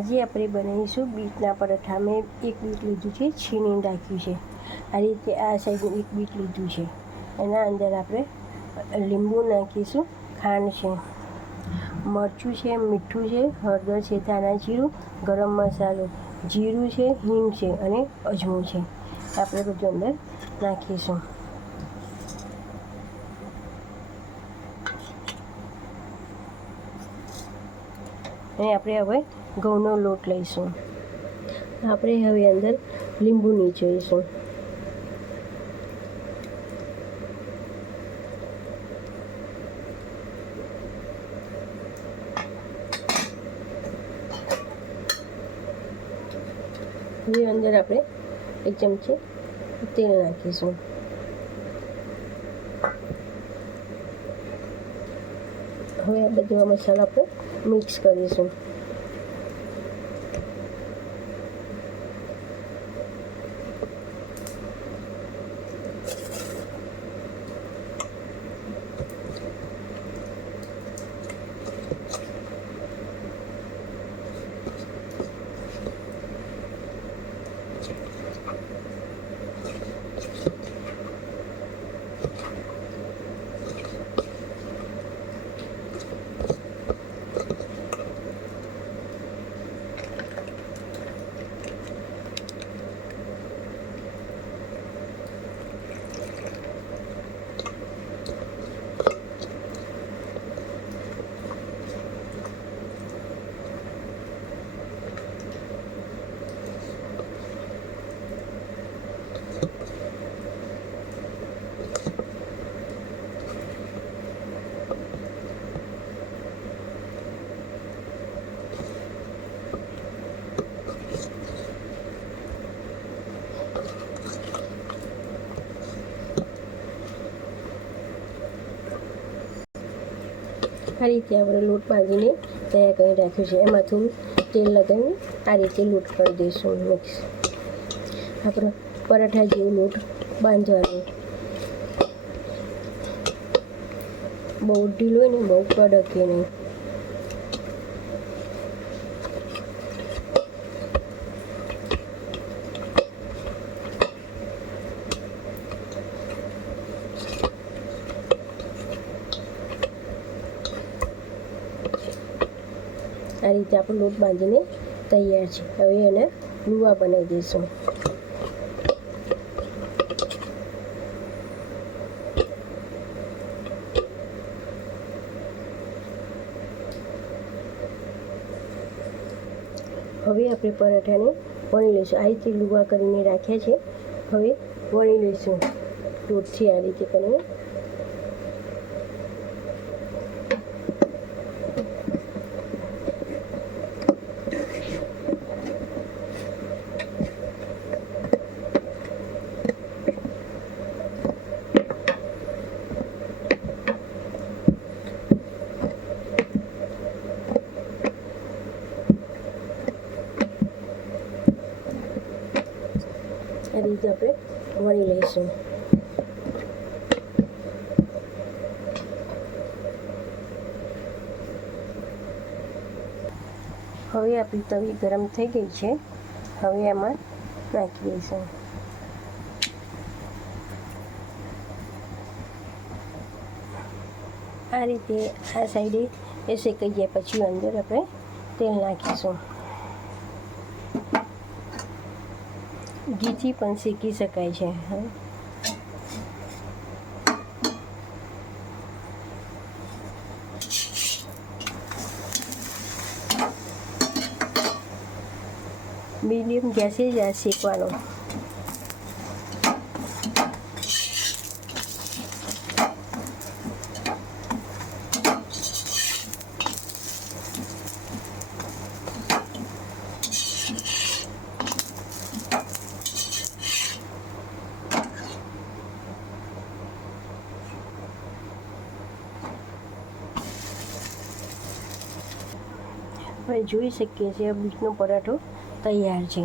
આજે આપણે બનાવીશું બીટના પરાઠા. મેં એક બીટ લીધું છે, છીણીને રાખ્યું છે. આ રીતે આ સાઈડનું એક બીટ લીધું છે. એના અંદર આપણે લીંબુ નાખીશું, ખાંડ છે, મરચું છે, મીઠું છે, હળદર છે, ધાણા જીરું, ગરમ મસાલો, જીરું છે, હિંગ છે અને અજમો છે. આપણે બધું અંદર નાખીશું. અને આપણે હવે ઘઉંનો લોટ લઈશું. આપણે હવે અંદર લીંબુ નીચોઈશું. હવે અંદર આપણે 1 ચમચી તેલ નાખીશું. હવે આ બધા મસાલા આપણે મિક્સ કરીશું. આ રીતે આપણે લોટ બાંધીને તૈયાર કરી રાખ્યું છે. એમાં થોડું તેલ લગાવીને આ રીતે લોટ કરી દઈશું મિક્સ. આપણો પરાઠા જેવો લોટ બાંધવાનો. બહુ ઢીલો હોય ને બહુ કડક નહીં. આ રીતે આપણો લોટ બાંધીને તૈયાર છે. હવે એને લુવા બનાવી દઈશું. હવે આપણે પરાઠાને વણી લઈશું. આ રીતે લુવા કરીને રાખ્યા છે. હવે વણી લઈશું લોટથી આ રીતે કરીને. આ રીતે આપણે વણી લઈશું. હવે આપણી તવી ગરમ થઈ ગઈ છે. હવે આમાં નાખી દઈશું. આ રીતે આ સાઈડે એ શેકાઈ જાય પછી અંદર આપણે તેલ નાખીશું. ઘીથી પણ શેકી શકાય છે. મીડિયમ ગેસે જ આ શેકવાનો. હવે જોઈ શકીએ છીએ બીટનો પરાઠો તૈયાર છે.